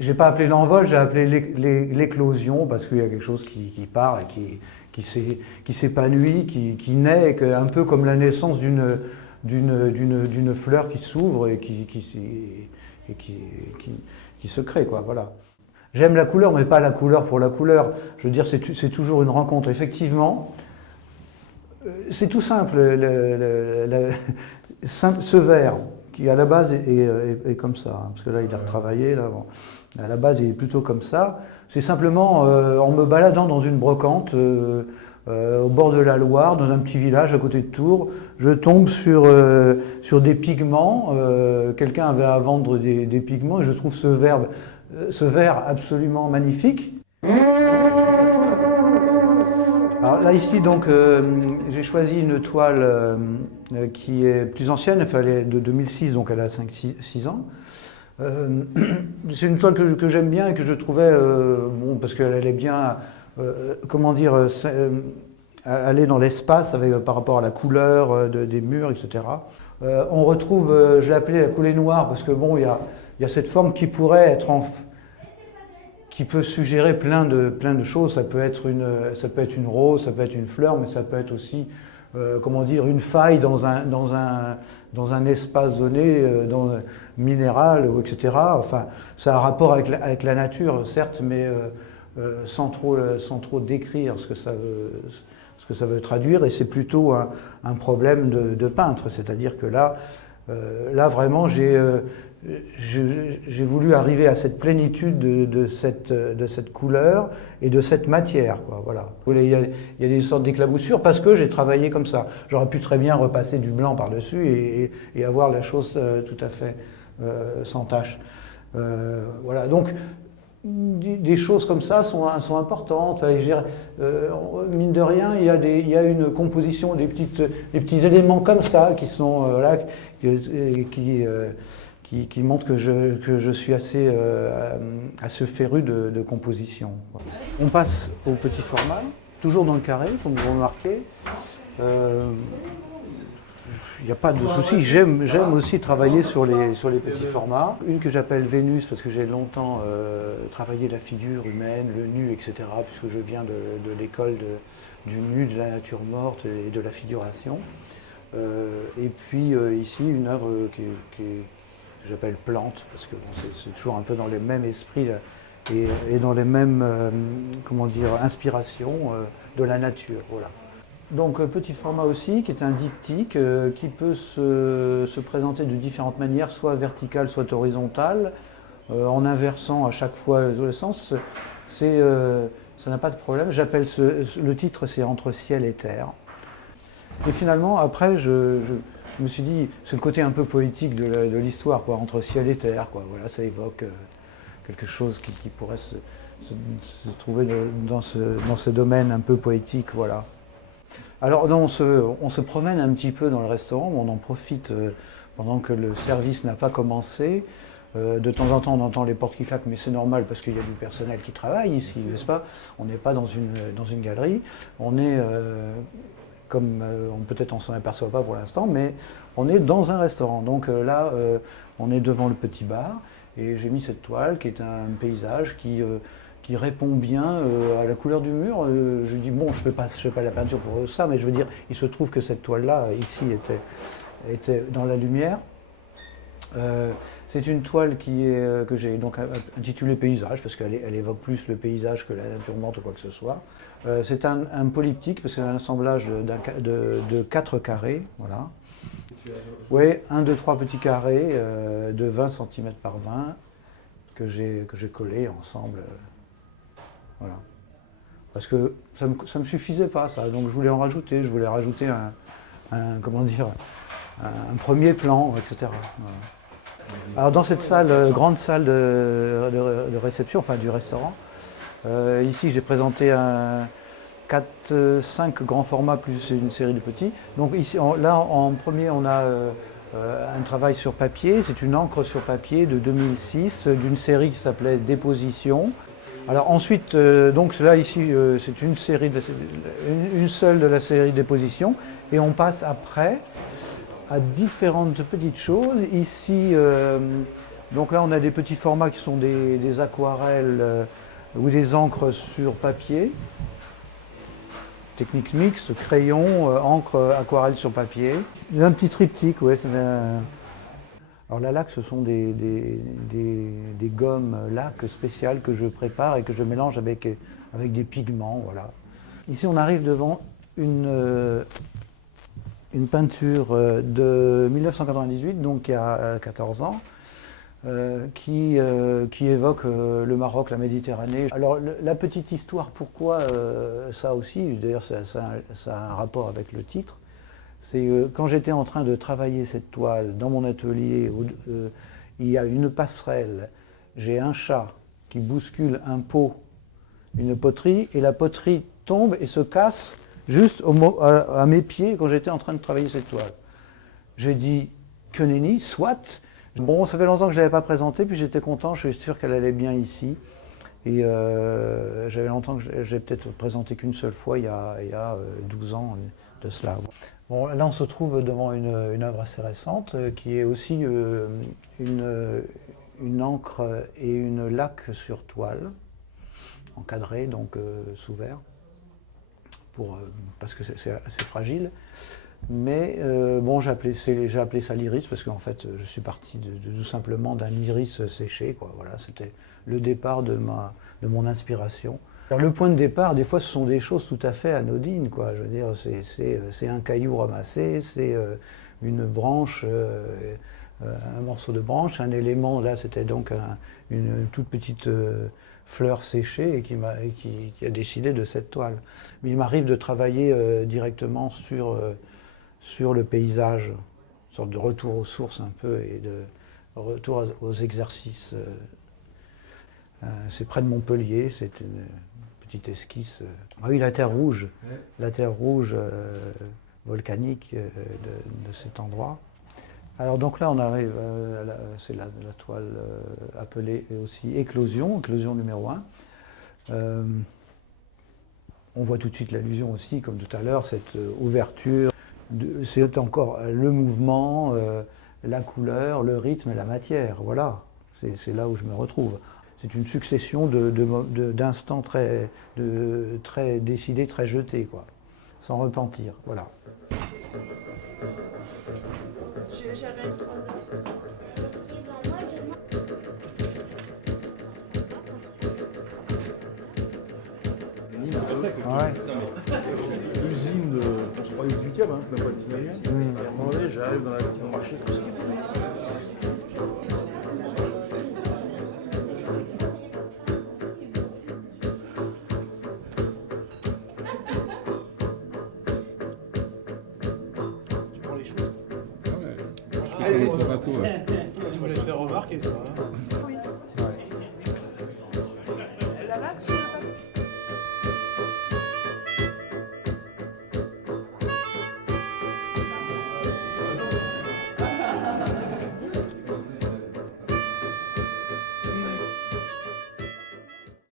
J'ai pas appelé l'envol, j'ai appelé l'éclosion parce qu'il y a quelque chose qui part et qui s'épanouit, qui naît, un peu comme la naissance d'une fleur qui s'ouvre et et qui, qui se crée, quoi, voilà. J'aime la couleur, mais pas la couleur pour la couleur. Je veux dire, c'est toujours une rencontre. Effectivement, c'est tout simple. Ce verre, qui à la base est comme ça, hein, parce que là, il a retravaillé. Là, bon. À la base, il est plutôt comme ça. C'est simplement en me baladant dans une brocante au bord de la Loire, dans un petit village à côté de Tours, je tombe sur des pigments. Quelqu'un avait à vendre des pigments et je trouve ce verre absolument magnifique. Alors là ici donc j'ai choisi une toile qui est plus ancienne, enfin, elle est de 2006, donc elle a 5-6 ans. C'est une toile que j'aime bien et que je trouvais, bon, parce qu'elle allait bien, comment dire, aller dans l'espace par rapport à la couleur des murs, etc. On retrouve, je l'ai appelé la coulée noire, parce que bon, il y a cette forme qui pourrait être qui peut suggérer plein de choses. Ça peut être une rose, ça peut être une fleur, mais ça peut être aussi, comment dire, une faille dans un espace donné, minéral, etc. Enfin, ça a un rapport avec la nature, certes, mais sans trop décrire ce que ça veut traduire. Et c'est plutôt un problème de peintre, c'est-à-dire que là vraiment, j'ai voulu arriver à cette plénitude de cette couleur et de cette matière, quoi, voilà. Il y a des sortes d'éclaboussures parce que j'ai travaillé comme ça. J'aurais pu très bien repasser du blanc par-dessus et avoir la chose tout à fait sans tache. Voilà, donc des choses comme ça sont importantes. Enfin, mine de rien, il y a une composition, des petits éléments comme ça qui sont là, qui montrent que je suis assez féru de composition. On passe au petit format, toujours dans le carré, comme vous remarquez. Il n'y a pas de souci, j'aime aussi travailler sur les petits formats. Une que j'appelle Vénus parce que j'ai longtemps travaillé la figure humaine, le nu, etc. Puisque je viens de l'école du nu, de la nature morte et de la figuration. Et puis ici une œuvre que j'appelle Plante parce que bon, c'est toujours un peu dans le même esprit là, et dans les mêmes comment dire, inspirations de la nature. Voilà. Donc petit format aussi, qui est un diptyque, qui peut se présenter de différentes manières, soit vertical, soit horizontal, en inversant à chaque fois le sens. Ça n'a pas de problème. Le titre, c'est Entre ciel et terre. Et finalement, après, je me suis dit, c'est le côté un peu poétique de l'histoire, quoi, entre ciel et terre, quoi. Voilà, ça évoque quelque chose qui pourrait se trouver dans ce domaine un peu poétique, voilà. Alors on se promène un petit peu dans le restaurant, on en profite pendant que le service n'a pas commencé. De temps en temps on entend les portes qui claquent, mais c'est normal parce qu'il y a du personnel qui travaille ici, n'est-ce pas? On n'est pas dans une galerie, on est, comme peut-être on ne s'en aperçoit pas pour l'instant, mais on est dans un restaurant. Donc là, on est devant le petit bar et j'ai mis cette toile qui est un paysage qui répond bien à la couleur du mur. Je dis, bon, je fais pas la peinture pour ça, mais je veux dire, il se trouve que cette toile-là, ici, était dans la lumière. C'est une toile que j'ai donc intitulée Paysage, parce qu'elle évoque plus le paysage que la nature morte ou quoi que ce soit. C'est un polyptyque, parce que c'est un assemblage de 4 carrés, voilà. Oui, 1, 2, 3 petits carrés de 20 cm par 20 que j'ai collés ensemble. Voilà. Parce que ça me suffisait pas, ça. Donc je voulais en rajouter. Je voulais rajouter comment dire, un premier plan, etc. Voilà. Alors dans cette grande salle de réception, enfin du restaurant, ici j'ai présenté 4-5 grands formats plus une série de petits. Donc ici, là en premier on a un travail sur papier. C'est une encre sur papier de 2006 d'une série qui s'appelait Déposition. Alors ensuite, donc là ici, c'est une seule de la série Déposition, et on passe après à différentes petites choses. Ici, Donc là, on a des petits formats qui sont des aquarelles ou des encres sur papier. Technique mixte, crayon, encre, aquarelle sur papier. Un petit triptyque, ouais. Alors la laque, ce sont des gommes laque spéciales que je prépare et que je mélange avec des pigments, voilà. Ici, on arrive devant une peinture de 1998, donc il y a 14 ans, qui évoque le Maroc, la Méditerranée. Alors la petite histoire, pourquoi ça aussi, d'ailleurs ça a un rapport avec le titre, c'est quand j'étais en train de travailler cette toile dans mon atelier, il y a une passerelle, j'ai un chat qui bouscule un pot, une poterie, et la poterie tombe et se casse juste à mes pieds quand j'étais en train de travailler cette toile. J'ai dit, que nenni, soit. Bon, ça fait longtemps que je ne l'avais pas présentée, puis j'étais content, je suis sûr qu'elle allait bien ici. Et j'avais longtemps que j'ai peut-être présenté qu'une seule fois, il y a 12 ans de cela. Bon, là, on se trouve devant une œuvre assez récente, qui est aussi une encre et une laque sur toile, encadrée, donc sous verre, parce que c'est assez fragile. Mais bon, j'ai appelé ça l'iris parce qu'en fait, je suis parti tout simplement d'un iris séché, quoi. Voilà, c'était le départ de mon inspiration. Alors, le point de départ, des fois, ce sont des choses tout à fait anodines, quoi. Je veux dire, c'est un caillou ramassé, c'est une branche, un morceau de branche, un élément. Là, c'était donc une toute petite fleur séchée et qui a décidé de cette toile. Mais il m'arrive de travailler directement sur le paysage, une sorte de retour aux sources un peu et de retour aux exercices. C'est près de Montpellier, c'est une petite esquisse. Ah oui, la terre rouge volcanique de cet endroit. Alors donc là on arrive, c'est la toile appelée aussi éclosion numéro 1. On voit tout de suite l'allusion aussi, comme tout à l'heure, cette ouverture. C'est encore le mouvement, la couleur, le rythme et la matière. Voilà, c'est là où je me retrouve. C'est une succession d'instants très décidés, très jetés, quoi, sans repentir. Voilà. J'avais 3 heures. Ouais. Usine, on se croyait au 18e, hein, même pas au 19e. Et à un moment donné, j'arrive dans le marché comme ça. Tu prends les choses. Ah ouais. Je connais trop bateau. Ouais. Tu voulais te faire remarquer, toi. Hein. Oui. Ouais. La laque sur